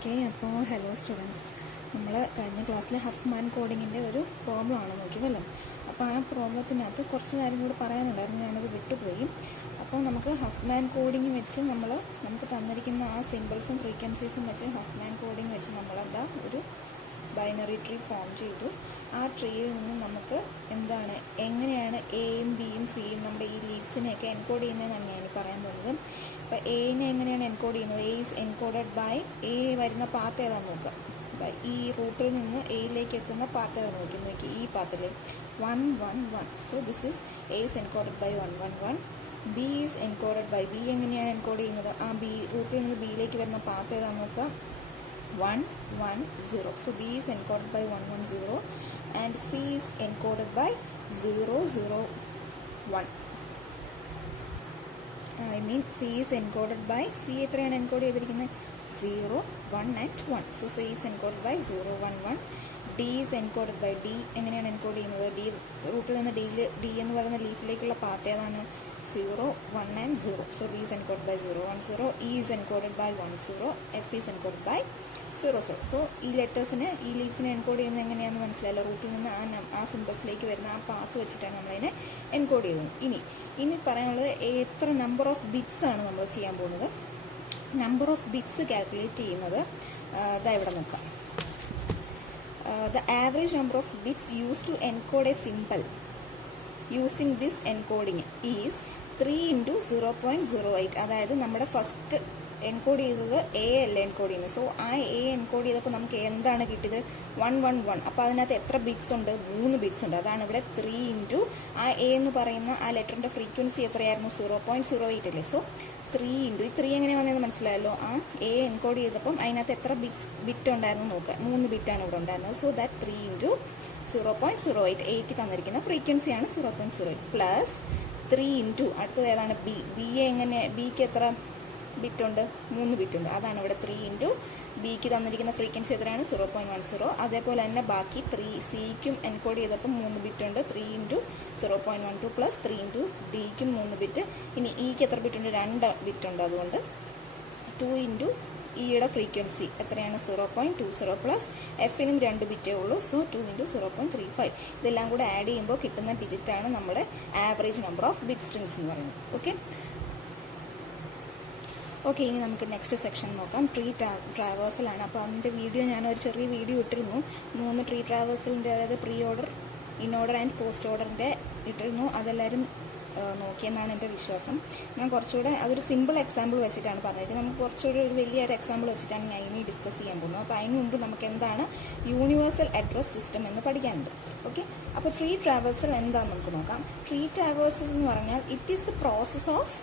Okay, അപ്പോൾ hello students, നമ്മൾ കഴിഞ്ഞ ക്ലാസ്സിൽ ഹഫ്മാൻ കോഡിങ്ങിൻ്റെ ഒരു പ്രോബ്ലമാണ് നോക്കിയതല്ലേ. അപ്പോൾ ആ പ്രോബ്ലത്തിനകത്ത് കുറച്ച് കാര്യം കൂടി പറയാനുണ്ടായിരുന്നു, ഞാനത് വിട്ടുപോയി. അപ്പോൾ നമുക്ക് ഹഫ്മാൻ കോഡിങ് വെച്ച് നമുക്ക് തന്നിരിക്കുന്ന ആ സിമ്പിൾസും ഫ്രീക്വൻസീസും വെച്ച് ഹഫ്മാൻ കോഡിങ് വെച്ച് നമ്മളെന്താ ഒരു ബൈനറി ട്രീ ഫോം ചെയ്തു. ആ ട്രീയിൽ നിന്ന് നമുക്ക് എങ്ങനെയാണ് എയും ബിയും സിയും നമ്മുടെ ഈ ലീവ്സിനെയൊക്കെ എൻകോഡ് ചെയ്യുന്നതെന്നാണ് ഞാൻ പറയാൻ പോകുന്നത്. അപ്പോൾ എനെ എങ്ങനെയാണ് എൻകോഡ് ചെയ്യുന്നത്? A is encoded by A വരുന്ന പാത്ത് ഏതാണെന്ന് നോക്കുക. ഈ റൂട്ടിൽ നിന്ന് എയിലേക്ക് എത്തുന്ന പാത്ത് ഏതാണെന്ന് നോക്കി ഈ പാത്തിൽ 1 1 1. So this is A is encoded by 1 1 1. B is encoded by B എങ്ങനെയാണ് എൻകോഡ് ചെയ്യുന്നത്? ആ ബി റൂട്ടിൽ നിന്ന് ബിയിലേക്ക് വരുന്ന പാത്ത് ഏതാണെന്ന് നോക്കുക. 1 1 0. So B is encoded by 1 1 0 and C is encoded by 0 0 1. I mean C is encoded by C എത്രയാണ് encode ചെയ്തിരിക്കുന്നത്? 0 1 and 1. So C is encoded by 0 1 1. D is encoded by D എങ്ങനെയാണ് encode ചെയ്യുന്നത്? D റൂട്ടിൽ നിന്ന് D എന്ന് പറയുന്ന ലീഫിലേക്കുള്ള path ഏതാണ്? 0 1 and 0. So D is encoded by 0 1 0. E is encoded by 1 0. F is encoded by 0 0. So ഈ ലെറ്റേഴ്സിന് ഈ ലീവ്സിനെ എൻകോഡ് ചെയ്യുന്നത് എങ്ങനെയാണെന്ന് മനസ്സിലായല്ലോ. റൂട്ടിൽ നിന്ന് ആ സിമ്പിൾസിലേക്ക് വരുന്ന ആ പാത്ത് വെച്ചിട്ടാണ് നമ്മളതിനെ എൻകോഡ് ചെയ്യുന്നത്. ഇനി പറയാനുള്ളത് എത്ര നമ്പർ ഓഫ് ബിറ്റ്സ് ആണ് നമ്മൾ ചെയ്യാൻ പോകുന്നത്. നമ്പർ ഓഫ് ബിറ്റ്സ് കാൽക്കുലേറ്റ് ചെയ്യുന്നത് ഇതാ ഇവിടെ നോക്കാം. The average number of bits used to encode a symbol using this encoding is 3 into 0.08. അതായത് നമ്മുടെ ഫസ്റ്റ് എൻകോഡ് ചെയ്തത് എ അല്ല എൻകോഡ് ചെയ്യുന്നത്. സോ ആ എ എൻകോഡ് ചെയ്തപ്പോൾ നമുക്ക് എന്താണ് കിട്ടിയത്? 1 1 1. അപ്പോൾ അതിനകത്ത് എത്ര ബിറ്റ്സ് ഉണ്ട്? 3 ബിറ്റ്സ് ഉണ്ട്. അതാണ് ഇവിടെ 3 ഇൻറ്റു ആ എ എന്ന് പറയുന്ന ആ ലെറ്ററിൻ്റെ ഫ്രീക്വൻസി എത്രയായിരുന്നു? 0.08 അല്ലേ. സോ 3 ഇൻറ്റു ഈ 3 എങ്ങനെ വന്നതെന്ന് മനസ്സിലായല്ലോ. ആ എ എൻകോഡ് ചെയ്തപ്പം അതിനകത്ത് എത്ര ബിറ്റ് ഉണ്ടായിരുന്നു നോക്കുക. 3 ബിറ്റാണ് ഇവിടെ ഉണ്ടായിരുന്നത്. സോ ദാറ്റ് 3 ഇൻറ്റു 0.08 എയ്ക്ക് തന്നിരിക്കുന്ന ഫ്രീക്വൻസിയാണ് 0.08 പ്ലസ് 3 ഇൻറ്റു അടുത്തത് ഏതാണ്? ബിക്ക് എത്ര ബിറ്റ് ഉണ്ട്? 3 ബിറ്റ് ഉണ്ട്. അതാണ് ഇവിടെ 3 ഇൻറ്റു ബിക്ക് തന്നിരിക്കുന്ന ഫ്രീക്വൻസി എത്രയാണ്? 0.10. അതേപോലെ തന്നെ ബാക്കി 3 സിക്കും എൻകോഡ് ചെയ്തപ്പോൾ 3 ബിറ്റ് ഉണ്ട്. 3 ഇൻറ്റു 0.12 പ്ലസ് 3 ഇൻറ്റു ഡിക്കും 3 ബിറ്റ്. ഇനി ഇക്ക് എത്ര ബിറ്റ് ഉണ്ട്? 2 ബിറ്റ് ഉണ്ട്. അതുകൊണ്ട് 2 ഇൻറ്റു ഇയുടെ ഫ്രീക്വൻസി എത്രയാണ്? 0.20 പ്ലസ് എഫിനും 2 ബിറ്റേ ഉള്ളൂ. So 2 into 0.35. ഇതെല്ലാം കൂടെ ആഡ് ചെയ്യുമ്പോൾ കിട്ടുന്ന ഡിജിറ്റാണ് നമ്മുടെ average number of bit strings എന്ന് പറയുന്നത്. ഓക്കെ, ഇനി നമുക്ക് നെക്സ്റ്റ് സെക്ഷൻ നോക്കാം. ട്രീ ട്രാവേഴ്സലാണ്. അപ്പോൾ അതിൻ്റെ വീഡിയോ ഞാനൊരു ചെറിയ വീഡിയോ ഇട്ടിരുന്നു. 3 ട്രീ ട്രാവേഴ്സലിൻ്റെ, അതായത് pre order, in order and post ഓർഡറിൻ്റെ ഇട്ടിരുന്നു. അതെല്ലാവരും നോക്കിയെന്നാണ് എൻ്റെ വിശ്വാസം. ഞാൻ കുറച്ചുകൂടെ അതൊരു സിമ്പിൾ എക്സാമ്പിൾ വെച്ചിട്ടാണ് പറഞ്ഞത്. നമുക്ക് കുറച്ചുകൂടെ ഒരു വലിയൊരു എക്സാമ്പിൾ വെച്ചിട്ടാണ് ഞാൻ ഇനി ഡിസ്കസ് ചെയ്യാൻ പോകുന്നത്. അപ്പോൾ അതിന് മുമ്പ് നമുക്ക് എന്താണ് യൂണിവേഴ്സൽ അഡ്രസ് സിസ്റ്റം എന്ന് പഠിക്കാനുണ്ട്. ഓക്കെ, അപ്പോൾ ട്രീ ട്രാവേഴ്സൽ എന്താണെന്ന് നമുക്ക് നോക്കാം. ട്രീ ട്രാവേഴ്സൽ എന്ന് പറഞ്ഞാൽ it is the process of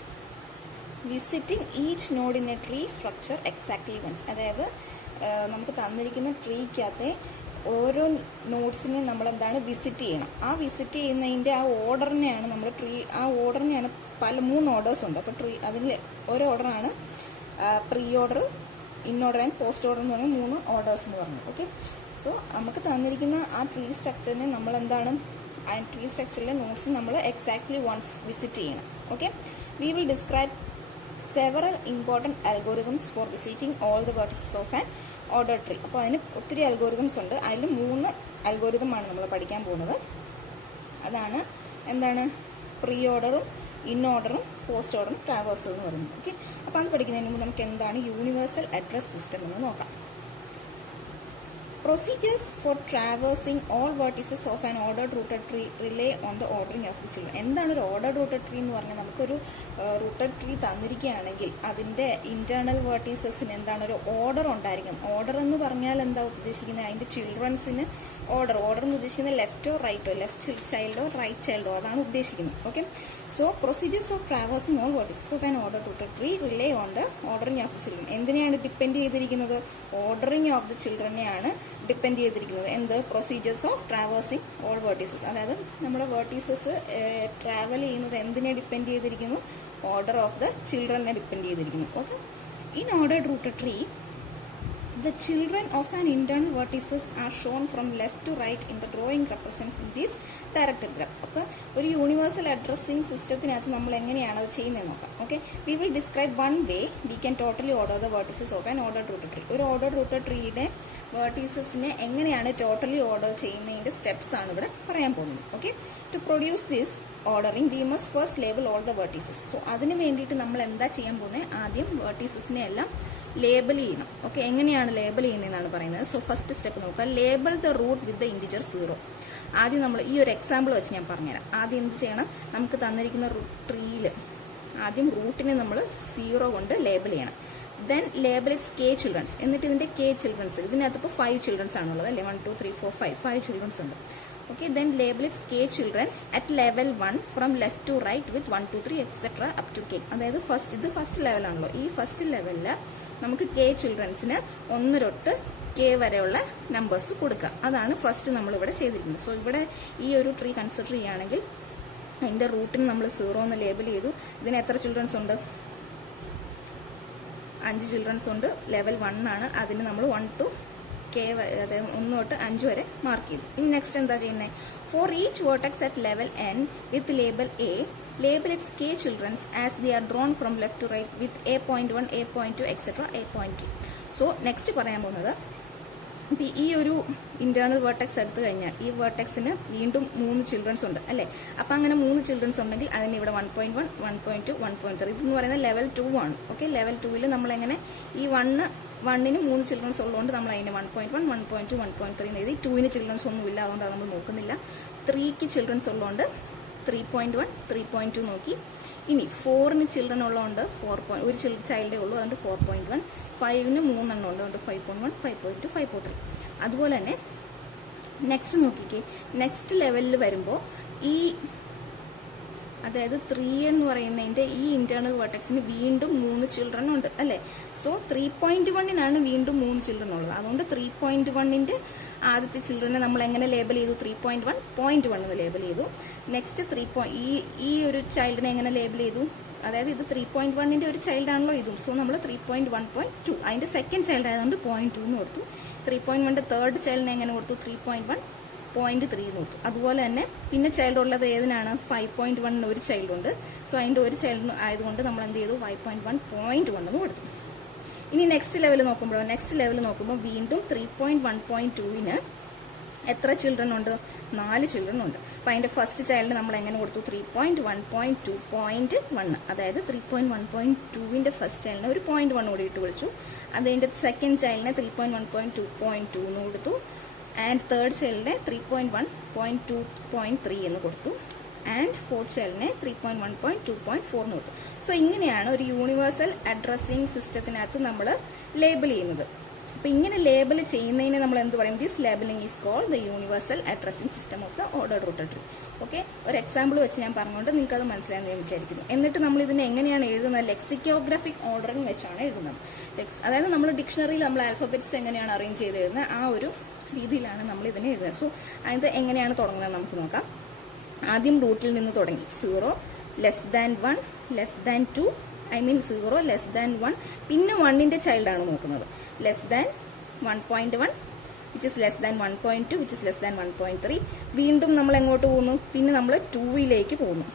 visiting each node in a tree structure exactly once. അതായത് നമുക്ക് തന്നിരിക്കുന്ന ട്രീക്കകത്തെ ഓരോ നോട്ട്സിനെ നമ്മളെന്താണ് വിസിറ്റ് ചെയ്യണം. ആ വിസിറ്റ് ചെയ്യുന്നതിൻ്റെ ആ ഓർഡറിനെയാണ് നമ്മൾ ആ ഓർഡറിനെയാണ് 3 ഓർഡേഴ്സ് ഉണ്ട്. അപ്പോൾ അതിൽ ഒരു ഓർഡറാണ് pre order, in order and post order എന്ന് പറഞ്ഞാൽ 3 ഓർഡേഴ്സ് എന്ന് പറഞ്ഞു. ഓക്കെ, സോ നമുക്ക് തന്നിരിക്കുന്ന ആ ട്രീ സ്ട്രക്ചറിനെ നമ്മളെന്താണ് ആ ട്രീ സ്ട്രക്ചറിലെ നോട്ട്സ് നമ്മൾ എക്സാക്ട്ലി വൺസ് വിസിറ്റ് ചെയ്യണം. Okay, we will describe several important algorithms for visiting all the vertices of an ordered tree. അപ്പോൾ അതിന് ഒത്തിരി അൽഗോരിതംസ് ഉണ്ട്. അതിൽ 3 അൽഗോരിതമാണ് നമ്മൾ പഠിക്കാൻ പോകുന്നത്. അതാണ് പ്രീ ഓർഡറും, ഇൻ ഓർഡറും, പോസ്റ്റ് ഓർഡറും, ട്രാവേഴ്സൽ എന്ന് പറയുന്നത്. ഓക്കെ, അപ്പോൾ അത് പഠിക്കുന്നതിന് മുമ്പ് നമുക്ക് എന്താണ് യൂണിവേഴ്സൽ അഡ്രസ് സിസ്റ്റം എന്ന് നോക്കാം. Procedures for traversing all vertices of an ordered rooted tree rely on the ordering of the children. എന്താണ് ഒരു ഓർഡർഡ് റൂട്ടഡ് ട്രീ എന്ന് പറഞ്ഞാൽ? നമുക്കൊരു റൂട്ടഡ് ട്രീ തന്നിരിക്കുകയാണെങ്കിൽ അതിൻ്റെ ഇന്റേണൽ വെർട്ടീസസിന് ഒരു ഓർഡർ ഉണ്ടായിരിക്കും. ഓർഡർ എന്ന് പറഞ്ഞാൽ എന്താ ഉദ്ദേശിക്കുന്നത്? അതിൻ്റെ ചിൽഡ്രൻസിന് ഓർഡർ എന്ന് ഉദ്ദേശിക്കുന്നത് ലെഫ്റ്റോ റൈറ്റോ, ലെഫ്റ്റ് ചൈൽഡോ റൈറ്റ് ചൈൽഡോ, അതാണ് ഉദ്ദേശിക്കുന്നത്. Okay, so procedures of traversing all vertices of an ordered rooted tree rely on the ordering of the children. എന്തിനെയാണ് ഡിപ്പെൻഡ് ചെയ്തിരിക്കുന്നത്? ഓർഡറിംഗ് ഓഫ് ദി ചിൽഡ്രനെയാണ് ഡിപ്പെൻഡ് ചെയ്തിരിക്കുന്നത്. Procedures of traversing all vertices. അതായത് നമ്മുടെ vertices travel ചെയ്യുന്നത് എന്തിനെ depend ചെയ്തിരിക്കുന്നു? Order of the ചിൽഡ്രനെ ഡിപ്പെൻഡ് ചെയ്തിരിക്കുന്നു. Okay, in ordered rooted tree The children of an internal vertices are shown from left to right in the drawing represents in this directed graph. അപ്പോൾ ഒരു universal addressing സിസ്റ്റത്തിനകത്ത് നമ്മൾ എങ്ങനെയാണ് അത് ചെയ്യുന്നത് നോക്കാം. Okay, we will describe one way we can totally order the vertices of an order rooted tree. ഒരു order rooted ട്രീയുടെ വേർട്ടീസസിനെ എങ്ങനെയാണ് ടോട്ടലി ഓർഡർ ചെയ്യുന്നതിൻ്റെ സ്റ്റെപ്സ് ആണ് ഇവിടെ പറയാൻ പോകുന്നത്. Okay, to produce this ordering we must first label all the vertices. So അതിന് വേണ്ടിയിട്ട് നമ്മൾ എന്താ ചെയ്യാൻ പോകുന്നത്, ആദ്യം വേർട്ടീസസിനെ എല്ലാം ലേബൽ ചെയ്യണം. ഓക്കെ, എങ്ങനെയാണ് ലേബൽ ചെയ്യുന്നതെന്നാണ് പറയുന്നത്. സോ ഫസ്റ്റ് സ്റ്റെപ്പ് നോക്കുക, label the root with the integer 0. ആദ്യം നമ്മൾ ഈ ഒരു എക്സാമ്പിൾ വെച്ച് ഞാൻ പറഞ്ഞുതരാം. ആദ്യം എന്ത് ചെയ്യണം, നമുക്ക് തന്നിരിക്കുന്ന ട്രീയിൽ ആദ്യം റൂട്ടിനെ നമ്മൾ 0 കൊണ്ട് ലേബൽ ചെയ്യണം. Then label it's K children's. എന്നിട്ട് ഇതിൻ്റെ കെ ചിൽഡ്രൻസ്, ഇതിനകത്ത് ഇപ്പോൾ 5 ചിൽഡ്രൻസ് ആണുള്ളത് അല്ലേ, 1 2 3 4 5 ചിൽഡ്രൻസ് ഉണ്ട്. Okay, then label its k childrens at level 1 from left to right with 1 2 3 etc. up to k. അതായത് ഇത് ഫസ്റ്റ് ലെവലാണല്ലോ. ഈ ഫസ്റ്റ് ലെവലിൽ നമുക്ക് k ചിൽഡ്രൻസിന് 1 തൊട്ട് k വരെയുള്ള നമ്പേഴ്സ് കൊടുക്കുക. അതാണ് ഫസ്റ്റ് നമ്മളിവിടെ ചെയ്തിരിക്കുന്നത്. സോ ഇവിടെ ഈ ഒരു ട്രീ കൺസിഡർ ചെയ്യുകയാണെങ്കിൽ അതിൻ്റെ റൂട്ടിന് നമ്മൾ 0 എന്ന് ലേബൽ ചെയ്തു. ഇതിന് എത്ര ചിൽഡ്രൻസ് ഉണ്ട്, 5 ചിൽഡ്രൻസ് ഉണ്ട്. ലെവൽ 1 ആണ്, അതിന് നമ്മൾ 1 to k, അതായത് 1 തൊട്ട് 5 വരെ മാർക്ക് ചെയ്തു. ഇനി നെക്സ്റ്റ് എന്താ ചെയ്യുന്നത്, for each vertex at level n with label a, label its k childrens as they are drawn from left to right with a.1 a.2 etcetera a.k. So next പറയാൻ പോകുന്നത്, ഇപ്പം ഈ ഒരു ഇന്റേണൽ വേർട്ടെക്സ് എടുത്തു കഴിഞ്ഞാൽ ഈ വേർട്ടെക്സിന് വീണ്ടും 3 ചിൽഡ്രൻസ് ഉണ്ട് അല്ലേ. അപ്പം അങ്ങനെ 3 ചിൽഡ്രൻസ് ഉണ്ടെങ്കിൽ അതിന് ഇവിടെ 1.1 1.2 1.3 ഇതെന്ന് പറയുന്നത് ലെവൽ 2 ആണ്. ഓക്കെ, ലെവൽ 2-ൽ നമ്മളെങ്ങനെ ഈ 1-ന് 3 ചിൽഡ്രൻസ് ഉള്ളതുകൊണ്ട് നമ്മൾ അതിന് 1.1 1.2 1.3 എന്ന് എഴുതി. 2-ന് ചിൽഡ്രൻസ് ഒന്നും ഇല്ല, അതുകൊണ്ട് അത് നമ്മൾ നോക്കുന്നില്ല. 3-ക്ക് ചിൽഡ്രൻസ് ഉള്ളതുകൊണ്ട് 3.1 3.2 നോക്കി. ഇനി 4-ന് ചിൽഡ്രൻ ഉള്ളതുകൊണ്ട് ഒരു ചൈൽഡേ ഉള്ളൂ, അതുകൊണ്ട് 4.1. 5-ന് 3 എണ്ണം ഉണ്ട്, അതുകൊണ്ട് 5.1 5.2 5.3. അതുപോലെ തന്നെ നെക്സ്റ്റ് നോക്കിക്കേ, നെക്സ്റ്റ് ലെവലിൽ വരുമ്പോൾ ഈ അതായത് 3 എന്ന് പറയുന്നതിൻ്റെ ഈ ഇന്റേണൽ വേർട്ടെക്സിന് വീണ്ടും 3 ചിൽഡ്രൻ ഉണ്ട് അല്ലേ. സോ 3.1-നാണ് വീണ്ടും 3 ചിൽഡ്രൻ ഉള്ളത്. അതുകൊണ്ട് 3.1-ന്റെ ആദ്യത്തെ ചിൽഡ്രനെ നമ്മൾ എങ്ങനെ ലേബൽ ചെയ്തു, 3.1 0.1 എന്ന് ലേബൽ ചെയ്തു. നെക്സ്റ്റ് ഈ ഒരു ചൈൽഡിനെ എങ്ങനെ ലേബൽ ചെയ്തു, അതായത് ഇത് 3.1-ന്റെ ഒരു ചൈൽഡ് ആണല്ലോ ഇതും. സോ നമ്മൾ 3.1.2 അതിൻ്റെ സെക്കൻഡ് ചൈൽഡ് ആയതുകൊണ്ട് 0.2 എന്ന് കൊടുത്തു. 3.1-ന്റെ തേർഡ് ചൈൽഡിനെ എങ്ങനെ കൊടുത്തു, 3.1 0.3 എന്ന് കൊടുത്തു. അതുപോലെ തന്നെ പിന്നെ ചൈൽഡ് ഉള്ളത് ഏതിനാണ്, 5.1-ന് ഒരു ചൈൽഡ് ഉണ്ട്. സോ അതിൻ്റെ ഒരു ചൈൽഡ് ആയതുകൊണ്ട് നമ്മൾ എന്ത് ചെയ്തു, 5.1 0.1 എന്ന് കൊടുത്തു. ഇനി നെക്സ്റ്റ് ലെവൽ നോക്കുമ്പോൾ വീണ്ടും 3.1.2-ന് എത്ര ചിൽഡ്രൻ ഉണ്ട്, 4 ചിൽഡ്രൻ ഉണ്ട്. അപ്പം അതിൻ്റെ ഫസ്റ്റ് ചൈൽഡ് നമ്മൾ എങ്ങനെ കൊടുത്തു, 3.1.2.1. അതായത് 3.1.2-ന്റെ ഫസ്റ്റ് ചൈൽഡിനെ ഒരു 0.1 കൂടി ഇട്ട് വിളിച്ചു. അതിൻ്റെ സെക്കൻഡ് ചൈൽഡിനെ 3.1.2.2 എന്ന് കൊടുത്തു. ആൻഡ് തേർഡ് ചൈൽഡിനെ 3.1.2.3 എന്ന് കൊടുത്തു. ആൻഡ് ഫോർത്ത് ചൈൽഡിനെ 3.1.2.4 എന്ന് കൊടുത്തു. സോ ഇങ്ങനെയാണ് ഒരു യൂണിവേഴ്സൽ അഡ്രസ്സിംഗ് സിസ്റ്റത്തിനകത്ത് നമ്മൾ ലേബൽ ചെയ്യുന്നത്. അപ്പോൾ ഇങ്ങനെ ലേബൽ ചെയ്യുന്നതിന് നമ്മൾ എന്ത് പറയും, this labeling is called the universal addressing system of the order rooted tree. Okay, ഒരു എക്സാമ്പിൾ വെച്ച് ഞാൻ പറഞ്ഞുകൊണ്ട് നിങ്ങൾക്ക് അത് മനസ്സിലായെന്ന് ഞാൻ വിചാരിക്കുന്നു. എന്നിട്ട് നമ്മൾ ഇതിനെ എങ്ങനെയാണ് എഴുതുന്നത്, ലെക്സിക്കോഗ്രാഫിക് ഓർഡറിംഗ് വെച്ചാണ് എഴുതുന്നത്. അതായത് നമ്മൾ ഡിക്ഷണറിയിൽ നമ്മൾ ആൽഫബറ്റ്സ് എങ്ങനെയാണ് അറേഞ്ച് ചെയ്ത് എഴുതുന്നത് ആ ഒരു രീതിയിലാണ് നമ്മൾ ഇതിനെ എഴുതുന്നത്. സോ അത് എങ്ങനെയാണ് തുടങ്ങുന്നത് നമുക്ക് നോക്കാം. ആദ്യം റൂട്ടിൽ നിന്ന് തുടങ്ങി 0 less than 1 less than 2 0 less than 1, പിന്നെ 1-ന്റെ ചൈൽഡാണ് നോക്കുന്നത്. Less than 1.1 which is less than 1.2 which is less than 1.3. വീണ്ടും നമ്മൾ എങ്ങോട്ട് പോകുന്നു, പിന്നെ നമ്മൾ 2-ലേക്ക് പോകുന്നു.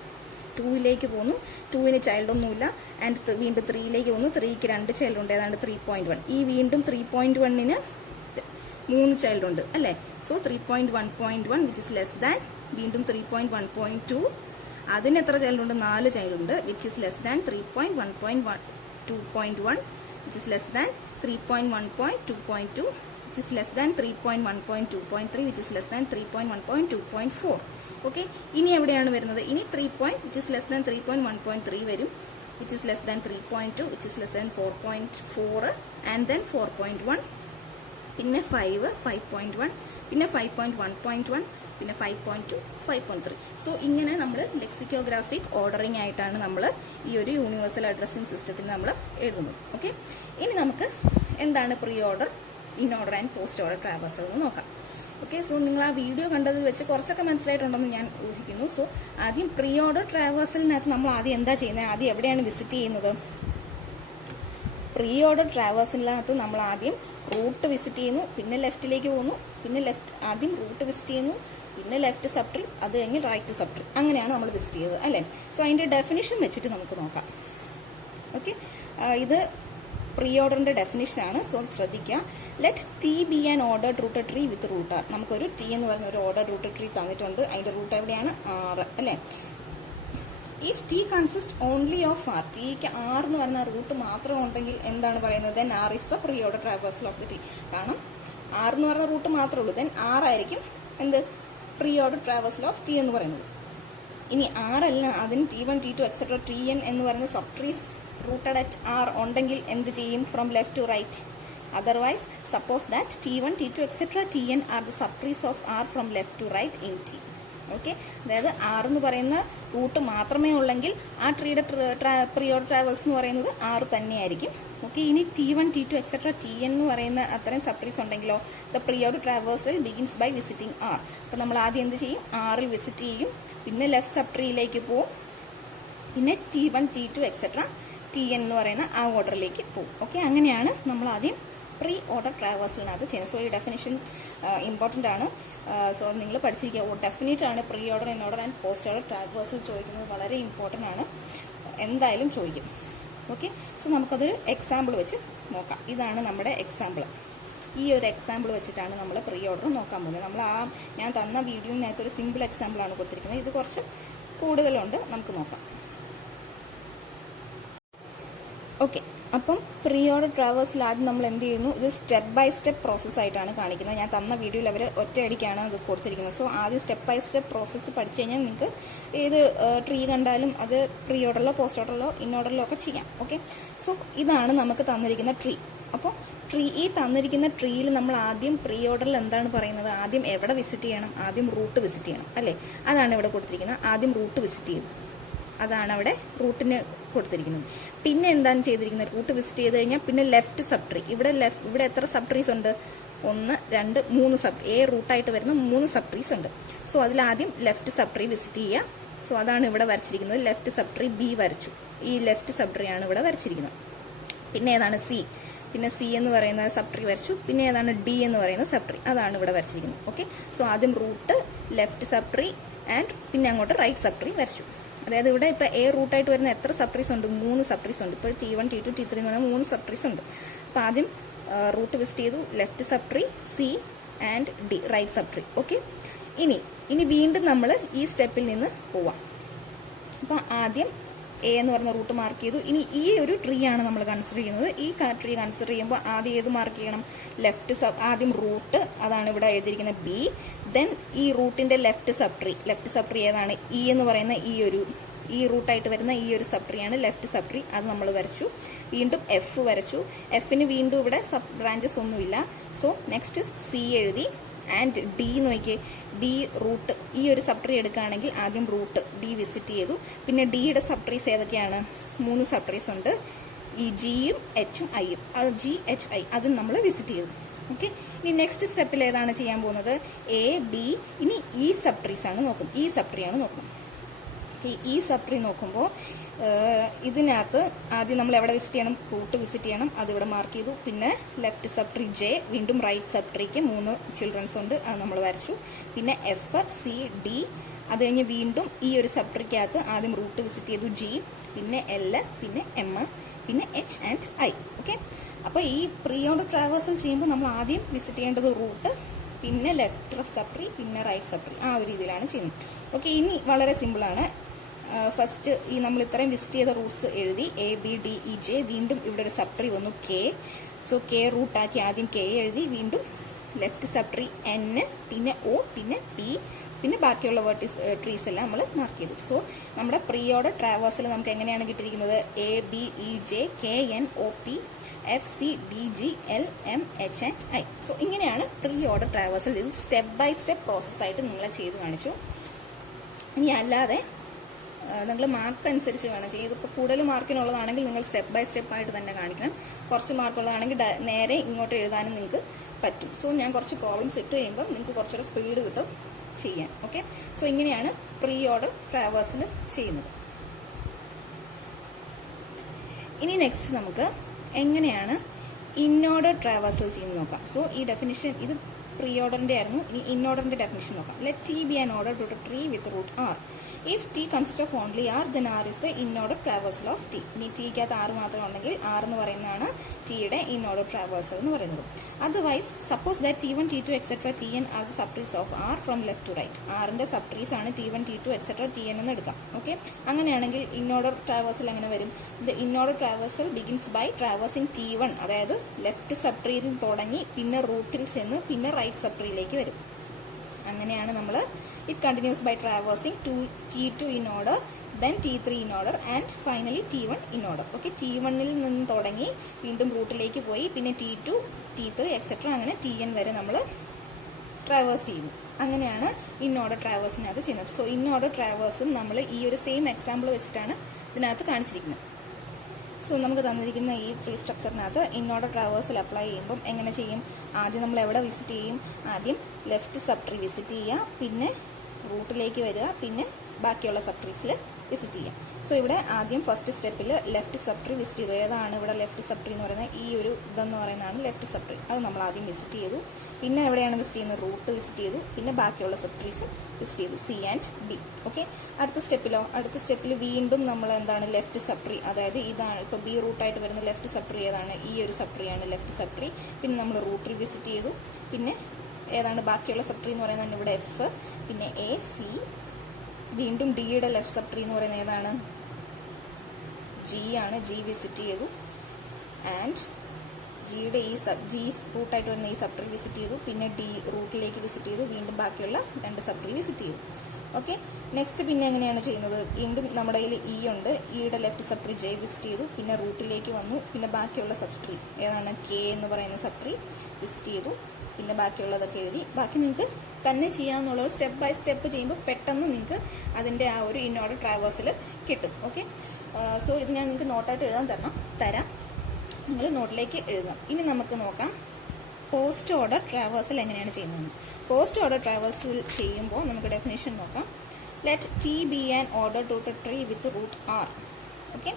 2-ന് ചൈൽഡൊന്നുമില്ല. ആൻഡ് വീണ്ടും 3-ലേക്ക് പോകുന്നു. 3-ക്ക് 2 ചൈൽഡ് ഉണ്ട്, ഏതാണ്ട് 3.1. ഈ വീണ്ടും 3.1-ന് 3 ചൈൽഡ് ഉണ്ട് അല്ലേ. So 3.1.1 which is less than വീണ്ടും 3.1.2. അതിന് എത്ര ചൈൽഡ് ഉണ്ട്, 4 ചൈൽഡ് ഉണ്ട്, which is less than 3.1.2.1 which is less than 3.1.2.2 which is less than 3.1.2.3 which is less than 3.1.2.4. Okay, ഇനി എവിടെയാണ് വരുന്നത്, ഇനി 3 വിച്ച് ഇസ് ലെസ് ദാൻ 3.1.3 വരും, which is less than 3.2 which is less than 4.4 and then 4.1, പിന്നെ 5 5.1, പിന്നെ 5.1.1, പിന്നെ 5.2 5.3. So ഇങ്ങനെ നമ്മൾ ലെക്സിക്കോഗ്രാഫിക് ഓർഡറിംഗ് ആയിട്ടാണ് നമ്മൾ ഈ ഒരു യൂണിവേഴ്സൽ അഡ്രസ്സിംഗ് സിസ്റ്റത്തിൽ നമ്മൾ എഴുതുന്നത്. ഓക്കെ, ഇനി നമുക്ക് എന്താണ് pre order, in order and post order traversal എന്ന് നോക്കാം. ഓക്കെ, സോ നിങ്ങൾ ആ വീഡിയോ കണ്ടതിൽ വെച്ച് കുറച്ചൊക്കെ മനസ്സിലായിട്ടുണ്ടെന്ന് ഞാൻ ഊഹിക്കുന്നു. സോ ആദ്യം പ്രീ ഓർഡർ ട്രാവേഴ്സലിനകത്ത് നമ്മൾ ആദ്യം എന്താ ചെയ്യുന്നത്, ആദ്യം എവിടെയാണ് വിസിറ്റ് ചെയ്യുന്നത്, പ്രീ ഓർഡർ ട്രാവേഴ്സിനകത്ത് നമ്മൾ ആദ്യം റൂട്ട് വിസിറ്റ് ചെയ്യുന്നു, പിന്നെ ലെഫ്റ്റിലേക്ക് പോകുന്നു, പിന്നെ ആദ്യം റൂട്ട് വിസിറ്റ് ചെയ്യുന്നു, പിന്നെ ലെഫ്റ്റ് സബ് ട്രീ, അത് കഴിഞ്ഞ് റൈറ്റ് സബ് ട്രീ. അങ്ങനെയാണ് നമ്മൾ വിസിറ്റ് ചെയ്തത് അല്ലേ. സോ അതിൻ്റെ ഡെഫിനിഷൻ വെച്ചിട്ട് നമുക്ക് നോക്കാം. ഓക്കെ, ഇത് പ്രീ ഓർഡറിന്റെ ഡെഫിനിഷനാണ്. സോ ശ്രദ്ധിക്കുക. Let T be an order rooted tree with root R. നമുക്കൊരു ടി എന്ന് പറയുന്ന ഒരു ഓർഡർ റൂട്ടഡ് ട്രീ തന്നിട്ടുണ്ട്. അതിന്റെ റൂട്ട് എവിടെയാണ്? 6 അല്ലേ. If T consist only of R, ടിക്ക് ആർ എന്ന് പറയുന്ന റൂട്ട് മാത്രം ഉണ്ടെങ്കിൽ എന്താണ് പറയുന്നത്? Then R is the pre order traversal of the tree. കാരണം ആർ എന്ന് പറയുന്ന റൂട്ട് മാത്രമേ ഉള്ളൂ. ദെൻ ആർ ആയിരിക്കും എന്ത്? Pre order traversal of T എന്ന് പറയുന്നത്. ഇനി ആറല്ല, അതിന് T1 T2 എക്സെട്ര Tn എന്ന് പറയുന്ന sub trees rooted at R ഉണ്ടെങ്കിൽ എന്ത് ചെയ്യും? From left to right. Otherwise suppose that T1 T2 etcetera Tn are the sub trees of R from left to right in T. Okay, അതായത് R എന്ന് പറയുന്ന root മാത്രമേ ഉള്ളെങ്കിൽ ആ ട്രീയുടെ പ്രീ ഓർഡർ ട്രാവൽസ് എന്ന് പറയുന്നത് 6 തന്നെയായിരിക്കും. ഓക്കെ, ഇനി T1 T2 എക്സെട്ര Tn എന്ന് പറയുന്ന അത്രയും സബ് ട്രീസ് ഉണ്ടെങ്കിലോ the pre order traversal begins by visiting R. അപ്പോൾ നമ്മൾ ആദ്യം എന്ത് ചെയ്യും? ആറിൽ വിസിറ്റ് ചെയ്യും, പിന്നെ ലെഫ്റ്റ് സബ് ട്രീയിലേക്ക് പോവും, പിന്നെ T1 T2 എക്സെട്ര Tn എന്ന് പറയുന്ന ആ ഓർഡറിലേക്ക് പോകും. ഓക്കെ, അങ്ങനെയാണ് നമ്മൾ ആദ്യം പ്രീ ഓർഡർ ട്രാവേഴ്സലിനകത്ത് ചെയ്യുന്നത്. സോ ഈ ഡെഫിനിഷൻ ഇമ്പോർട്ടൻ്റ് ആണ്. സോ നിങ്ങൾ പഠിച്ചിരിക്കുക. ഡെഫിനറ്റ് ആണ് pre order, in order and post order traversal ചോദിക്കുന്നത് വളരെ ഇമ്പോർട്ടൻ്റ് ആണ്. എന്തായാലും ചോദിക്കും. ഓക്കെ, സോ നമുക്കതൊരു എക്സാമ്പിൾ വെച്ച് നോക്കാം. ഇതാണ് നമ്മുടെ എക്സാമ്പിൾ. ഈ ഒരു എക്സാമ്പിൾ വെച്ചിട്ടാണ് നമ്മൾ പ്രീ ഓർഡർ നോക്കാൻ പോകുന്നത്. നമ്മൾ ഞാൻ തന്ന വീഡിയോയിനകത്ത് ഒരു സിമ്പിൾ എക്സാമ്പിളാണ് കൊടുത്തിരിക്കുന്നത്. ഇത് കുറച്ച് കൂടുതലുണ്ട്, നമുക്ക് നോക്കാം. ഓക്കെ, അപ്പം പ്രീ ഓർഡർ ട്രാവേഴ്സിൽ ആദ്യം നമ്മൾ എന്ത് ചെയ്യുന്നു? ഇത് സ്റ്റെപ്പ് ബൈ സ്റ്റെപ്പ് പ്രോസസ്സ് ആയിട്ടാണ് കാണിക്കുന്നത്. ഞാൻ തന്ന വീഡിയോയിൽ അവർ ഒറ്റയടിക്കാണ് അത് കൊടുത്തിരിക്കുന്നത്. സോ ആദ്യം സ്റ്റെപ്പ് ബൈ സ്റ്റെപ്പ് പ്രോസസ്സ് പഠിച്ചു കഴിഞ്ഞാൽ നിങ്ങൾക്ക് ഏത് ട്രീ കണ്ടാലും അത് പ്രീ ഓർഡറിലോ പോസ്റ്റ് ഓർഡറിലോ ഇൻ ഓർഡറിലോ ഒക്കെ ചെയ്യാം. ഓക്കെ, സോ ഇതാണ് നമുക്ക് തന്നിരിക്കുന്ന ട്രീ. അപ്പോൾ ഈ തന്നിരിക്കുന്ന ട്രീയിൽ നമ്മൾ ആദ്യം പ്രീ ഓർഡറിൽ എന്താണ് പറയുന്നത്? ആദ്യം എവിടെ വിസിറ്റ് ചെയ്യണം? ആദ്യം റൂട്ട് വിസിറ്റ് ചെയ്യണം അല്ലേ. അതാണ് ഇവിടെ കൊടുത്തിരിക്കുന്നത്. ആദ്യം റൂട്ട് വിസിറ്റ് ചെയ്യും, അതാണ് അവിടെ റൂട്ടിന് കൊടുത്തിരിക്കുന്നത്. പിന്നെ എന്താണ് ചെയ്തിരിക്കുന്നത്? റൂട്ട് വിസിറ്റ് ചെയ്ത് കഴിഞ്ഞാൽ പിന്നെ ലെഫ്റ്റ് സബ് ട്രീ. ഇവിടെ എത്ര സബ് ട്രീസ് ഉണ്ട്? 1, 2, 3 സബ് റൂട്ടായിട്ട് വരുന്ന 3 സബ് ട്രീസ് ഉണ്ട്. സോ അതിലാദ്യം ലെഫ്റ്റ് സബ് ട്രീ വിസിറ്റ് ചെയ്യുക. സോ അതാണ് ഇവിടെ വരച്ചിരിക്കുന്നത്. ലെഫ്റ്റ് സബ് ട്രീ ബി വരച്ചു. ഈ ലെഫ്റ്റ് സബ് ട്രീ ആണ് ഇവിടെ വരച്ചിരിക്കുന്നത്. പിന്നെ ഏതാണ്? സി. പിന്നെ സി എന്ന് പറയുന്ന സബ് ട്രീ വരച്ചു. പിന്നെ ഏതാണ്? ഡി എന്ന് പറയുന്ന സബ് ട്രീ, അതാണ് ഇവിടെ വരച്ചിരിക്കുന്നത്. ഓക്കെ, സോ ആദ്യം root, left sub tree and പിന്നെ അങ്ങോട്ട് റൈറ്റ് സബ് ട്രീ വരച്ചു. അതായത് ഇവിടെ ഇപ്പോൾ റൂട്ടായിട്ട് വരുന്ന എത്ര സബ് ട്രീസ് ഉണ്ട്? 3 സബ് ട്രീസ് ഉണ്ട്. ഇപ്പോൾ T1 T2 T3 എന്ന് പറഞ്ഞാൽ 3 സബ് ട്രീസ് ഉണ്ട്. അപ്പോൾ ആദ്യം റൂട്ട് വിസിറ്റ് ചെയ്തു, left sub tree, C and D, right sub tree. Okay, ഇനി വീണ്ടും നമ്മൾ ഈ സ്റ്റെപ്പിൽ നിന്ന് പോവാം. അപ്പോൾ ആദ്യം എ എന്ന് പറഞ്ഞ റൂട്ട് മാർക്ക് ചെയ്തു. ഇനി ഈ ഒരു ട്രീ ആണ് നമ്മൾ കൺസിഡർ ചെയ്യുന്നത്. ഈ ട്രീ കൺസിഡർ ചെയ്യുമ്പോൾ ആദ്യം ഏത് മാർക്ക് ചെയ്യണം? ആദ്യം റൂട്ട്, അതാണ് ഇവിടെ എഴുതിയിരിക്കുന്നത് ബി. ദെൻ ഈ റൂട്ടിന്റെ ലെഫ്റ്റ് സബ് ട്രീ ഏതാണ്? ഇ എന്ന് പറയുന്ന ഈ റൂട്ടായിട്ട് വരുന്ന ഈ ഒരു സബ് ട്രീ ആണ് ലെഫ്റ്റ് സബ് ട്രീ. അത് നമ്മൾ വരച്ചു. വീണ്ടും എഫ് വരച്ചു. എഫിന് വീണ്ടും ഇവിടെ സബ് ബ്രാഞ്ചസ് ഒന്നുമില്ല. സോ നെക്സ്റ്റ് സി എഴുതി ആൻഡ് ഡി നോക്കിയേ. ഡി റൂട്ട്, ഈ ഒരു സബ് ട്രീ എടുക്കുകയാണെങ്കിൽ ആദ്യം റൂട്ട് ഡി വിസിറ്റ് ചെയ്തു. പിന്നെ ഡിയുടെ സബ് ട്രീസ് ഏതൊക്കെയാണ്? 3 സബ് ട്രീസ് ഉണ്ട്. ഈ ജിയും എച്ചും ഐയും, അത് ജി എച്ച് ഐ, അതും നമ്മൾ വിസിറ്റ് ചെയ്തു. ഓക്കെ, ഇനി നെക്സ്റ്റ് സ്റ്റെപ്പിൽ ഏതാണ് ചെയ്യാൻ പോകുന്നത്? A B. ഇനി ഈ സബ് ട്രീസ് ആണ് നോക്കുന്നത്. ഈ സബ് ട്രീ ആണ് നോക്കുന്നത്. ഈ സബ് ട്രീ നോക്കുമ്പോൾ ഇതിനകത്ത് ആദ്യം നമ്മൾ എവിടെ വിസിറ്റ് ചെയ്യണം? റൂട്ട് വിസിറ്റ് ചെയ്യണം. അതിവിടെ മാർക്ക് ചെയ്തു. പിന്നെ ലെഫ്റ്റ് സബ് ട്രീ ജെ, വീണ്ടും റൈറ്റ് സബ് ട്രീക്ക് 3 ചിൽഡ്രൻസ് ഉണ്ട്, അത് നമ്മൾ വരച്ചു. പിന്നെ എഫ്, സി, ഡി. അത് കഴിഞ്ഞ് വീണ്ടും ഈ ഒരു സബ് ട്രീക്കകത്ത് ആദ്യം റൂട്ട് വിസിറ്റ് ചെയ്തു, ജി, പിന്നെ എൽ, പിന്നെ എം, പിന്നെ എച്ച് ആൻഡ് ഐ. ഓക്കെ, അപ്പോൾ ഈ പ്രീ ഓർഡർ ട്രാവേഴ്സൽ ചെയ്യുമ്പോൾ നമ്മൾ ആദ്യം വിസിറ്റ് ചെയ്യേണ്ടത് റൂട്ട്, പിന്നെ ലെഫ്റ്റ് സബ് ട്രീ, പിന്നെ റൈറ്റ് സബ് ട്രീ. ആ ഒരു രീതിയിലാണ് ചെയ്യുന്നത്. ഓക്കെ, ഇനി വളരെ സിമ്പിളാണ്. ഫസ്റ്റ് ഈ നമ്മൾ ഇത്രയും വിസിറ്റ് ചെയ്ത റൂട്ട്സ് എഴുതി, A B D E J. വീണ്ടും ഇവിടെ ഒരു സബ് ട്രീ വന്നു കെ. സോ കെ റൂട്ടാക്കി ആദ്യം കെ എഴുതി. വീണ്ടും ലെഫ്റ്റ് സബ് ട്രീ എൻ, പിന്നെ ഒ, പിന്നെ പി, പിന്നെ ബാക്കിയുള്ള ട്രീസ് എല്ലാം നമ്മൾ മാർക്ക് ചെയ്തു. സോ നമ്മുടെ പ്രീ ഓർഡർ ട്രാവേഴ്സിൽ നമുക്ക് എങ്ങനെയാണ് കിട്ടിയിരിക്കുന്നത്? A B E J K N O P F C D G L M H and I. So ഇങ്ങനെയാണ് പ്രീ ഓർഡർ ട്രാവേഴ്സൽ. ഇത് സ്റ്റെപ്പ് ബൈ സ്റ്റെപ്പ് പ്രോസസ്സായിട്ട് നിങ്ങളെ ചെയ്ത് കാണിച്ചു. ഇനി അല്ലാതെ നിങ്ങൾ മാർക്ക് അനുസരിച്ച് വേണം ചെയ്ത്. ഇപ്പോൾ കൂടുതൽ മാർക്കിനുള്ളതാണെങ്കിൽ നിങ്ങൾ സ്റ്റെപ്പ് ബൈ സ്റ്റെപ്പ് ആയിട്ട് തന്നെ കാണിക്കണം. കുറച്ച് മാർക്കുള്ളതാണെങ്കിൽ നേരെ ഇങ്ങോട്ട് എഴുതാനും നിങ്ങൾക്ക് പറ്റും. സോ ഞാൻ കുറച്ച് പ്രോബ്ലംസ് ഇട്ട് കഴിയുമ്പോൾ നിങ്ങൾക്ക് കുറച്ചുകൂടെ സ്പീഡ് കിട്ടും ചെയ്യാൻ. ഓക്കെ, സോ ഇങ്ങനെയാണ് പ്രീ ഓർഡർ ട്രാവേഴ്സിൽ ചെയ്യുന്നത്. ഇനി നെക്സ്റ്റ് നമുക്ക് എങ്ങനെയാണ് ഇൻഓർഡർ ട്രാവേഴ്സൽ ചെയ്യുന്നത് നോക്കാം. സോ ഈ ഡെഫിനിഷൻ ഇത് പ്രീ ഓർഡറിൻ്റെ ആയിരുന്നു. ഇനി ഇൻഓർഡറിൻ്റെ ഡെഫിനിഷൻ നോക്കാം. Let T be an order to tree with root R. If T consist of only R then R is the inorder traversal of T. ഇനി ടിക്കകത്ത് ആറ് മാത്രം ഉണ്ടെങ്കിൽ ആർ എന്ന് പറയുന്നതാണ് ടിയുടെ ഇൻഓർഡർ ട്രാവേഴ്സൽ എന്ന് പറയുന്നത്. Otherwise suppose that T one T two etcetera T n are the subtrees of R from left to right. ആറിൻ്റെ സബ്ട്രീസ് ആണ് ടി1 ടി2 എക്സെട്ര ടിഎൻ എന്ന് എടുക്കാം. ഓക്കെ, അങ്ങനെയാണെങ്കിൽ ഇൻഓർഡർ ട്രാവേഴ്സൽ എങ്ങനെ വരും? The inorder traversal begins by traversing T one, അതായത് ലെഫ്റ്റ് സബ്ട്രീയിൽ തുടങ്ങി പിന്നെ റൂട്ടിൽ ചെന്ന് പിന്നെ റൈറ്റ് സബ്ട്രീയിലേക്ക് വരും. അങ്ങനെയാണ് നമ്മൾ it continues by traversing T2 in order, then T3 in order and finally T1 in order. Okay, T1ൽ നിന്ന് തുടങ്ങി വീണ്ടും റൂട്ടിലേക്ക് പോയി പിന്നെ T2 T3 എക്സെട്ര അങ്ങനെ TN വരെ നമ്മൾ ട്രാവേഴ്സ് ചെയ്യുന്നു. അങ്ങനെയാണ് ഇൻ ഓർഡർ ട്രാവേഴ്സിനകത്ത് ചെയ്യുന്നത്. സോ ഇൻ ഓർഡർ ട്രാവേഴ്സും നമ്മൾ ഈ ഒരു സെയിം എക്സാമ്പിൾ വെച്ചിട്ടാണ് ഇതിനകത്ത് കാണിച്ചിരിക്കുന്നത്. സോ നമുക്ക് തന്നിരിക്കുന്ന ഈ ട്രീ സ്ട്രക്ചറിനകത്ത് ഇൻ ഓർഡർ ട്രാവേഴ്സിൽ അപ്ലൈ ചെയ്യുമ്പം എങ്ങനെ ചെയ്യും? ആദ്യം നമ്മൾ എവിടെ വിസിറ്റ് ചെയ്യും? ആദ്യം ലെഫ്റ്റ് സബ് ട്രീ വിസിറ്റ് ചെയ്യുക, പിന്നെ റൂട്ടിലേക്ക് വരിക, പിന്നെ ബാക്കിയുള്ള സബ് ട്രീസിൽ വിസിറ്റ് ചെയ്യാം. സോ ഇവിടെ ആദ്യം ഫസ്റ്റ് സ്റ്റെപ്പിൽ ലെഫ്റ്റ് സബ് ട്രീ വിസിറ്റ് ചെയ്തു. ഏതാണ് ഇവിടെ ലെഫ്റ്റ് സബ് ട്രീ എന്ന് പറയുന്നത്? ഈ ഒരു ഇതെന്ന് പറയുന്നതാണ് ലെഫ്റ്റ് സബ് ട്രീ. അത് നമ്മൾ ആദ്യം വിസിറ്റ് ചെയ്തു. പിന്നെ എവിടെയാണ് വിസിറ്റ് ചെയ്യുന്നത്? റൂട്ട് വിസിറ്റ് ചെയ്തു. പിന്നെ ബാക്കിയുള്ള സബ് ട്രീസ് വിസിറ്റ് ചെയ്തു, സി ആൻഡ് ഡി. ഓക്കെ, അടുത്ത സ്റ്റെപ്പിലോ? അടുത്ത സ്റ്റെപ്പിൽ വീണ്ടും നമ്മൾ എന്താണ് ലെഫ്റ്റ് സബ് ട്രീ, അതായത് ഇതാണ് ഇപ്പോൾ ബി റൂട്ടായിട്ട് വരുന്ന ലെഫ്റ്റ് സബ് ട്രീ ഏതാണ്? ഈ ഒരു സബ് ട്രീ ആണ് ലെഫ്റ്റ് സബ് ട്രീ. പിന്നെ നമ്മൾ റൂട്ടിൽ വിസിറ്റ് ചെയ്തു. പിന്നെ ഏതാണ് ബാക്കിയുള്ള സബ് ട്രീ എന്ന് പറയുന്നത്? ഇവിടെ എഫ്, പിന്നെ എ, സി, വീണ്ടും ഡിയുടെ ലെഫ്റ്റ് സബ് ട്രീ എന്ന് പറയുന്നത് ഏതാണ്? ജി ആണ്. ജി വിസിറ്റ് ചെയ്തു. ആൻഡ് ജിയുടെ ഈ ജി റൂട്ടായിട്ട് വരുന്ന ഈ സബ് ട്രീ വിസിറ്റ് ചെയ്തു. പിന്നെ ഡി റൂട്ടിലേക്ക് വിസിറ്റ് ചെയ്തു. വീണ്ടും ബാക്കിയുള്ള രണ്ട് സബ് ട്രീ വിസിറ്റ് ചെയ്തു. ഓക്കെ, നെക്സ്റ്റ് പിന്നെ എങ്ങനെയാണ് ചെയ്യുന്നത്? വീണ്ടും നമ്മുടെ കയ്യിൽ ഇ ഉണ്ട്. ഇയുടെ left sub tree J visit ചെയ്തു. പിന്നെ റൂട്ടിലേക്ക് വന്നു. പിന്നെ ബാക്കിയുള്ള സബ് ട്രീ ഏതാണ്? കെ എന്ന് പറയുന്ന സബ് ട്രീ വിസിറ്റ് ചെയ്തു. പിന്നെ ബാക്കിയുള്ളതൊക്കെ എഴുതി. ബാക്കി നിങ്ങൾക്ക് തന്നെ ചെയ്യാമെന്നുള്ള ഒരു സ്റ്റെപ്പ് ബൈ സ്റ്റെപ്പ് ചെയ്യുമ്പോൾ പെട്ടെന്ന് നിങ്ങൾക്ക് അതിൻ്റെ ആ ഒരു ഇൻ ഓർഡർ ട്രാവേഴ്സിൽ കിട്ടും. ഓക്കെ, സോ ഇത് ഞാൻ നിങ്ങൾക്ക് നോട്ടായിട്ട് എഴുതാൻ തരാം. നിങ്ങൾ നോട്ടിലേക്ക് എഴുതാം. ഇനി നമുക്ക് നോക്കാം പോസ്റ്റ് ഓർഡർ ട്രാവേഴ്സൽ എങ്ങനെയാണ് ചെയ്യുന്നത്. പോസ്റ്റ് ഓർഡർ ട്രാവേഴ്സൽ ചെയ്യുമ്പോൾ നമുക്ക് ഡെഫിനേഷൻ നോക്കാം. Let T be an order to tree with root R. Okay,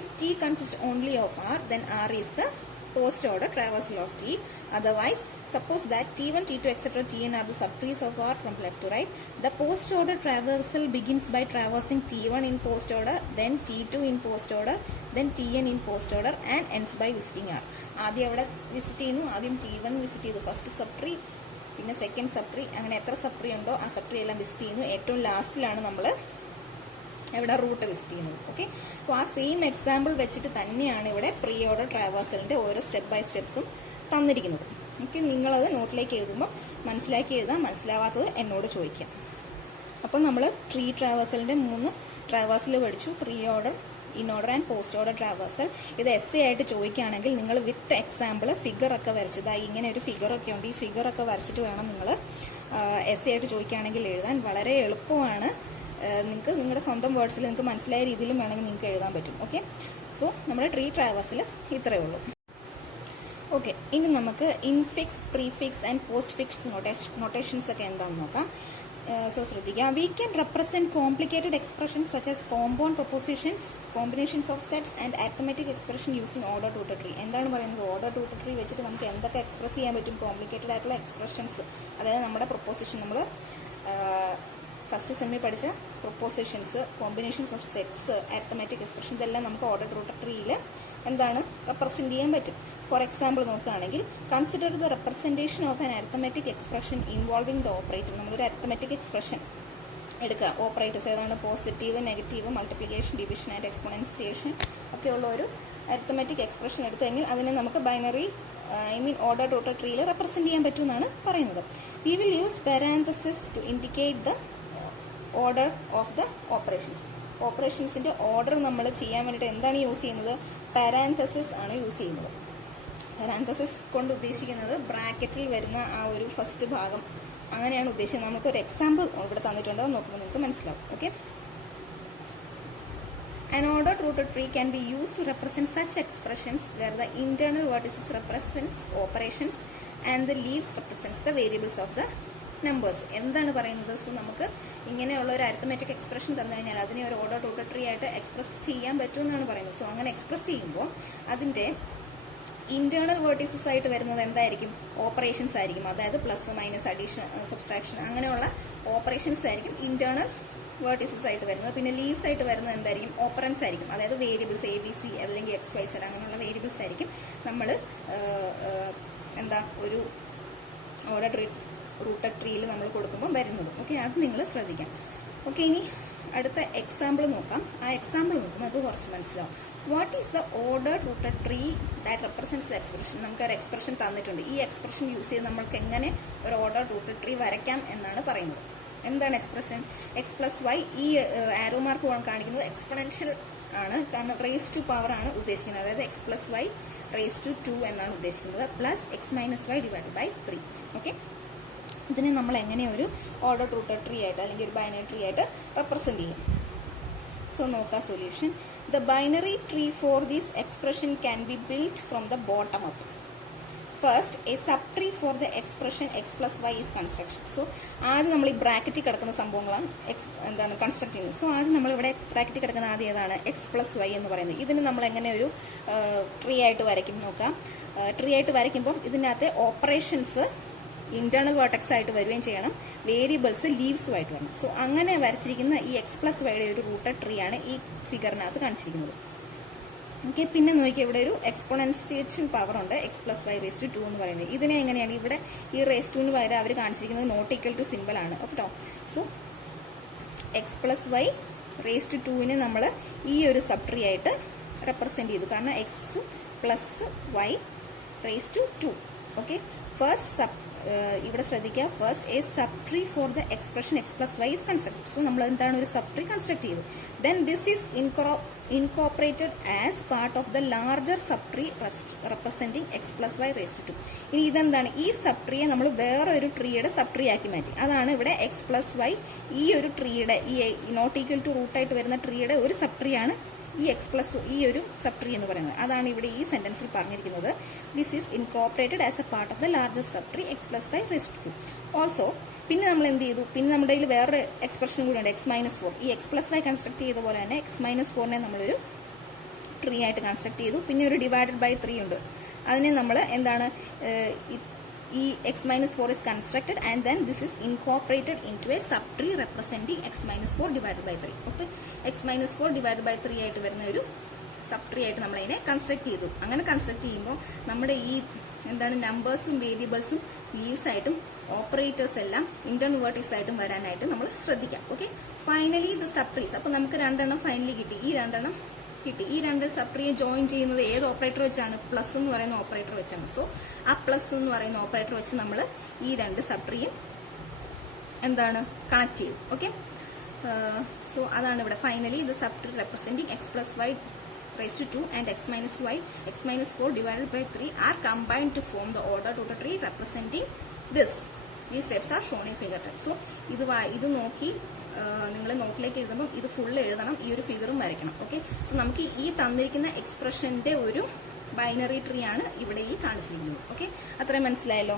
if T consist only of R then R is the post order traversal of T. Otherwise, suppose that T1, T2, etc. Tn are the subtrees of R from left to right. The post order traversal begins by traversing T1 in post order, then T2 in post order, then Tn in post order and ends by visiting R. ആദ്യം അവിടെ visit ചെയ്യുന്നു. ആദ്യം T1 visit ചെയ്തു, first sub tree, പിന്നെ second sub tree, അങ്ങനെ എത്ര sub tree ഉണ്ടോ ആ സബ് ട്രീ എല്ലാം വിസിറ്റ് ചെയ്യുന്നു. ഏറ്റവും ലാസ്റ്റിലാണ് നമ്മൾ എവിടെ റൂട്ട് വിസിറ്റ് ചെയ്യുന്നത്. ഓക്കെ, അപ്പോൾ ആ സെയിം എക്സാമ്പിൾ വെച്ചിട്ട് തന്നെയാണ് ഇവിടെ പ്രീ ഓർഡർ ട്രാവേഴ്സലിൻ്റെ ഓരോ സ്റ്റെപ്പ് ബൈ സ്റ്റെപ്സും തന്നിരിക്കുന്നത്. ഓക്കെ, നിങ്ങളത് നോട്ടിലേക്ക് എഴുതുമ്പോൾ മനസ്സിലാക്കി എഴുതാം. മനസ്സിലാവാത്തത് എന്നോട് ചോദിക്കാം. അപ്പം നമ്മൾ ട്രീ ട്രാവേഴ്സലിൻ്റെ 3 ട്രാവേഴ്സൽ പഠിച്ചു. Pre order, in order and post order traversal. ഇത് എസ് എ ആയിട്ട് ചോദിക്കുകയാണെങ്കിൽ നിങ്ങൾ വിത്ത് എക്സാമ്പിൾ ഫിഗറൊക്കെ വരച്ചതായി ഇങ്ങനെ ഒരു ഫിഗറൊക്കെ ഉണ്ട്. ഈ ഫിഗറൊക്കെ വരച്ചിട്ട് വേണം നിങ്ങൾ എസ് എ ആയിട്ട് ചോദിക്കുകയാണെങ്കിൽ എഴുതാൻ. വളരെ എളുപ്പമാണ്. നിങ്ങൾക്ക് നിങ്ങളുടെ സ്വന്തം വേർഡ്സിൽ നിങ്ങൾക്ക് മനസ്സിലായ രീതിയിലും വേണമെങ്കിൽ നിങ്ങൾക്ക് എഴുതാൻ പറ്റും. ഓക്കെ, സോ നമ്മുടെ ട്രീ ട്രാവേഴ്സിൽ ഇത്രയേ ഉള്ളൂ. ഓക്കെ, ഇനി നമുക്ക് infix, prefix and post fix notations ഒക്കെ എന്താണെന്ന് നോക്കാം. സോ ശ്രദ്ധിക്കുക. We can represent complicated expressions such as compound propositions, combinations of sets and arithmetic expression using order to tree. എന്താണ് പറയുന്നത്? ഓർഡർ ടു ട്രീ വെച്ചിട്ട് നമുക്ക് എന്തൊക്കെ എക്സ്പ്രസ് ചെയ്യാൻ പറ്റും? കോംപ്ലിക്കേറ്റഡ് ആയിട്ടുള്ള എക്സ്പ്രഷൻസ്, അതായത് നമ്മുടെ പ്രൊപ്പോസിഷൻ, നമ്മൾ ഫസ്റ്റ് സെമ്മിൽ പഠിച്ച propositions, combinations of sets, arithmetic expression, ഇതെല്ലാം നമുക്ക് ഓർഡർ ടു ട്രീയിൽ എന്താണ് റെപ്രസെന്റ് ചെയ്യാൻ പറ്റും. ഫോർ എക്സാമ്പിൾ നോക്കുകയാണെങ്കിൽ, consider the representation of an arithmetic expression involving the operator. നമ്മളൊരു അരിത്മെറ്റിക് എക്സ്പ്രഷൻ എടുക്കുക. ഓപ്പറേറ്റേഴ്സ് ഏതാണ്? Positive, negative, multiplication, division and exponentiation ഒക്കെയുള്ള ഒരു അരിത്മെറ്റിക് എക്സ്പ്രഷൻ എടുത്തെങ്കിൽ അതിനെ നമുക്ക് ബൈനറി ഓർഡർ ടു ട്രീയിൽ റെപ്രസെന്റ് ചെയ്യാൻ പറ്റുമെന്നാണ് പറയുന്നത്. We will use parenthesis to indicate the order of the operations. ഓപ്പറേഷൻസിന്റെ order നമ്മൾ ചെയ്യാൻ വേണ്ടിയിട്ട് എന്താണ് യൂസ് ചെയ്യുന്നത്? പാരാന്തസിസ് ആണ് യൂസ് ചെയ്യുന്നത്. പാരാന്തസിസ് കൊണ്ട് ഉദ്ദേശിക്കുന്നത് ബ്രാക്കറ്റിൽ വരുന്ന ആ ഒരു ഫസ്റ്റ് ഭാഗം, അങ്ങനെയാണ് ഉദ്ദേശിക്കുന്നത്. നമുക്കൊരു എക്സാമ്പിൾ ഇവിടെ തന്നിട്ടുണ്ട്, നോക്കുമ്പോൾ നിങ്ങൾക്ക് മനസ്സിലാവും. Okay, an ordered rooted tree can be used to represent such expressions where the internal vertices represents operations and the leaves represents the variables of the numbers. എന്താണ് പറയുന്നത്? സോ നമുക്ക് ഇങ്ങനെയുള്ള ഒരു അരിത്മെറ്റിക് എക്സ്പ്രഷൻ തന്നു കഴിഞ്ഞാൽ അതിനെ ഒരു ഓർഡർ ടു ട്രീ ആയിട്ട് എക്സ്പ്രസ് ചെയ്യാൻ പറ്റുമെന്നാണ് പറയുന്നത്. സോ അങ്ങനെ എക്സ്പ്രസ് ചെയ്യുമ്പോൾ അതിൻ്റെ ഇന്റേണൽ വേർട്ടീസസ് ആയിട്ട് വരുന്നത് എന്തായിരിക്കും? ഓപ്പറേഷൻസ് ആയിരിക്കും. അതായത് പ്ലസ് മൈനസ് അഡീഷൻ സബ്സ്ട്രാക്ഷൻ അങ്ങനെയുള്ള ഓപ്പറേഷൻസ് ആയിരിക്കും ഇന്റേണൽ വേർട്ടീസസ് ആയിട്ട് വരുന്നത്. പിന്നെ ലീവ്സ് ആയിട്ട് വരുന്നത് എന്തായിരിക്കും? ഓപ്പറൻസ് ആയിരിക്കും. അതായത് വേരിയബിൾസ് ABC അല്ലെങ്കിൽ XYZ അങ്ങനെയുള്ള വേരിയബിൾസ് ആയിരിക്കും നമ്മൾ ഒരു ഓർഡർ റൂട്ടഡ് ട്രീയിൽ നമ്മൾ കൊടുക്കുമ്പോൾ വരുന്നത്. ഓക്കെ, അത് നിങ്ങൾ ശ്രദ്ധിക്കാം. ഓക്കെ, ഇനി അടുത്ത എക്സാമ്പിൾ നോക്കാം. ആ എക്സാമ്പിൾ നോക്കുമ്പോൾ അത് കുറച്ച് മനസ്സിലാവും. What is the ordered rooted tree that represents the expression? നമുക്ക് ഒരു എക്സ്പ്രഷൻ തന്നിട്ടുണ്ട്. ഈ എക്സ്പ്രഷൻ യൂസ് ചെയ്ത് നമ്മൾക്ക് എങ്ങനെ ഒരു ഓർഡേർഡ് റൂട്ടഡ് ട്രീ വരയ്ക്കാം എന്നാണ് പറയുന്നത്. എന്താണ് എക്സ്പ്രഷൻ? x+y. ഈ ആരോ മാർക്ക് കാണിക്കുന്നത് എക്സ്പൊണൻഷ്യൽ ആണ്, കാരണം റേസ് ടു പവർ ആണ് ഉദ്ദേശിക്കുന്നത്. അതായത് x+y റേസ് ടു 2 എന്നാണ് ഉദ്ദേശിക്കുന്നത്, plus x-y divide by 3. Okay, ഇതിനെ നമ്മൾ എങ്ങനെ ഒരു ഓർഡർ റൂട്ടഡ് ട്രീ ആയിട്ട് അല്ലെങ്കിൽ ഒരു ബൈനറി ട്രീ ആയിട്ട് റെപ്രസെന്റ് ചെയ്യും? സോ നോക്കാം solution. The binary tree for this expression can be built from the bottom up. First, a sub tree for the expression x+y is construction. So ആദ്യം നമ്മൾ ഈ ബ്രാക്കറ്റിൽ കിടക്കുന്ന സംഭവങ്ങളാണ് കൺസ്ട്രക്ട് ചെയ്യുന്നത്. സോ ആദ്യം നമ്മളിവിടെ ബ്രാക്കറ്റിൽ കിടക്കുന്ന ആദ്യം ഏതാണ്? x+y എന്ന് പറയുന്നത്. ഇതിന് നമ്മൾ എങ്ങനെ ഒരു ട്രീ ആയിട്ട് വരയ്ക്കും നോക്കാം. ട്രീ ആയിട്ട് വരയ്ക്കുമ്പോൾ ഇതിനകത്തെ ഓപ്പറേഷൻസ് ഇന്റേണൽ വേർട്ടെക്സ് ആയിട്ട് വരികയും ചെയ്യണം, വേരിയബിൾസ് ലീവ്സുമായിട്ട് വരണം. സോ അങ്ങനെ വരച്ചിരിക്കുന്ന ഈ x+yയുടെ ഒരു റൂട്ടഡ് ട്രീ ആണ് ഈ ഫിഗറിനകത്ത് കാണിച്ചിരിക്കുന്നത്. ഓക്കെ, പിന്നെ നോക്കിയാൽ ഇവിടെ ഒരു എക്സ്പോണൻഷിയേഷൻ പവർ ഉണ്ട്, x+y റേസ് ടു 2 എന്ന് പറയുന്നത്. ഇതിനെ എങ്ങനെയാണ് ഇവിടെ ഈ റേസ് ടുവിന് പകരം അവർ കാണിച്ചിരിക്കുന്നത് നോട്ട് ഈക്വൽ ടു സിമ്പിൾ ആണ് കേട്ടോ. സോ x+y റേസ് ടു 2നെ നമ്മൾ ഈ ഒരു സബ് ട്രീ ആയിട്ട് റെപ്രസെന്റ് ചെയ്തു, കാരണം x+y raise to 2. Okay, first ഇവിടെ ശ്രദ്ധിക്കുക, first a sub tree for the expression x+y is construct. So നമ്മൾ എന്താണ് ഒരു സബ് ട്രീ കൺസ്ട്രക്ട് ചെയ്തു. Then this is incorporated as part of the larger sub tree representing x+y raise to 2. ഇനി ഇതെന്താണ്? ഈ sub ട്രീയെ നമ്മൾ വേറെ ഒരു ട്രീയുടെ സബ് ട്രീ ആക്കി മാറ്റി. അതാണ് ഇവിടെ x+y ഈ ഒരു ട്രീയുടെ ഈ നോട്ട് ഈക്വൽ ടു റൂട്ടായിട്ട് വരുന്ന ട്രീയുടെ ഒരു സബ് ട്രീ ആണ് ഈ ഒരു സബ് ട്രീ എന്ന് പറയുന്നത്. അതാണ് ഇവിടെ ഈ സെന്റൻസിൽ പറഞ്ഞിരിക്കുന്നത്. This is incorporated as a part of the larger sub tree x+y raise to 2. Also പിന്നെ നമ്മൾ എന്ത് ചെയ്തു? പിന്നെ നമ്മുടെ കയ്യിൽ വേറെ എക്സ്പ്രഷൻ കൂടെ ഉണ്ട്, x-4. ഈ x+y കൺസ്ട്രക്ട് ചെയ്ത പോലെ തന്നെ x-4നെ നമ്മളൊരു ട്രീ ആയിട്ട് കൺസ്ട്രക്ട് ചെയ്തു. പിന്നെ ഒരു ഡിവൈഡഡ് ബൈ 3 ഉണ്ട്. അതിനെ നമ്മൾ എന്താണ് ഈ x-4 is constructed and then this is incorporated into a subtree representing x-4 divided by 3. Okay, x-4 divided by 3 ആയിട്ട് വരുന്ന ഒരു സബ് ട്രീ ആയിട്ട് നമ്മൾ അതിനെ കൺസ്ട്രക്ട് ചെയ്തു. അങ്ങനെ കൺസ്ട്രക്ട് ചെയ്യുമ്പോൾ നമ്മുടെ ഈ നമ്പേഴ്സും വേരിയബിൾസും ലീവ്സ് ആയിട്ടും ഓപ്പറേറ്റേഴ്സ് എല്ലാം ഇന്റേണൽ വേർട്ടീസ് ആയിട്ടും വരാനായിട്ട് നമ്മൾ ശ്രദ്ധിക്കാം. ഓക്കെ, ഫൈനലി ഇത് സബ് ട്രീസ്. അപ്പൊ നമുക്ക് രണ്ടെണ്ണം ഫൈനലി കിട്ടി. ഈ രണ്ട് സബ് ട്രീയെ ജോയിൻ ചെയ്യുന്നത് ഏത് ഓപ്പറേറ്റർ വെച്ചാണ്? പ്ലസ് എന്ന് പറയുന്ന ഓപ്പറേറ്റർ വെച്ചാണ്. സോ ആ പ്ലസ് എന്ന് പറയുന്ന ഓപ്പറേറ്റർ വെച്ച് നമ്മൾ ഈ രണ്ട് സബ് ട്രീയും കണക്ട് ചെയ്യും. ഓക്കെ, സോ അതാണ് ഇവിടെ finally the sub tree representing x+y raised to 2 and x-4 divided by 3 are combined to form the ordered rooted tree representing this. These steps are shown in figure 10. So ഇത് നോക്കി നിങ്ങൾ നോട്ടിലേക്ക് എഴുതുമ്പോൾ ഇത് full എഴുതണം, ഈ ഒരു ഫിഗറും വരയ്ക്കണം. ഓക്കെ, സോ നമുക്ക് ഈ തന്നിരിക്കുന്ന എക്സ്പ്രഷന്റെ ഒരു ബൈനറി ട്രീ ആണ് ഇവിടെ ഈ കാണിച്ചിരിക്കുന്നത്. ഓക്കെ, അത്രയും മനസ്സിലായല്ലോ.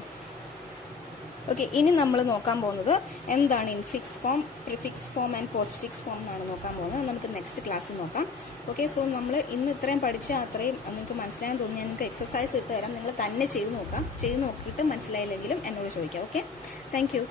ഓക്കെ, ഇനി നമ്മൾ നോക്കാൻ പോകുന്നത് എന്താണ് infix form, prefix form and post fix form എന്നാണ് നോക്കാൻ പോകുന്നത്. നമുക്ക് നെക്സ്റ്റ് ക്ലാസ്സിൽ നോക്കാം. ഓക്കെ, സോ നമ്മൾ ഇന്ന് ഇത്രയും പഠിച്ച അത്രയും നിങ്ങൾക്ക് മനസ്സിലാകാൻ തോന്നിയാൽ നിങ്ങൾക്ക് എക്സസൈസ് ഇട്ട് തരാം. നിങ്ങൾ തന്നെ ചെയ്ത് നോക്കാം. ചെയ്ത് നോക്കിയിട്ട് മനസ്സിലായില്ലെങ്കിലും എന്നോട് ചോദിക്കാം. Okay, thank you.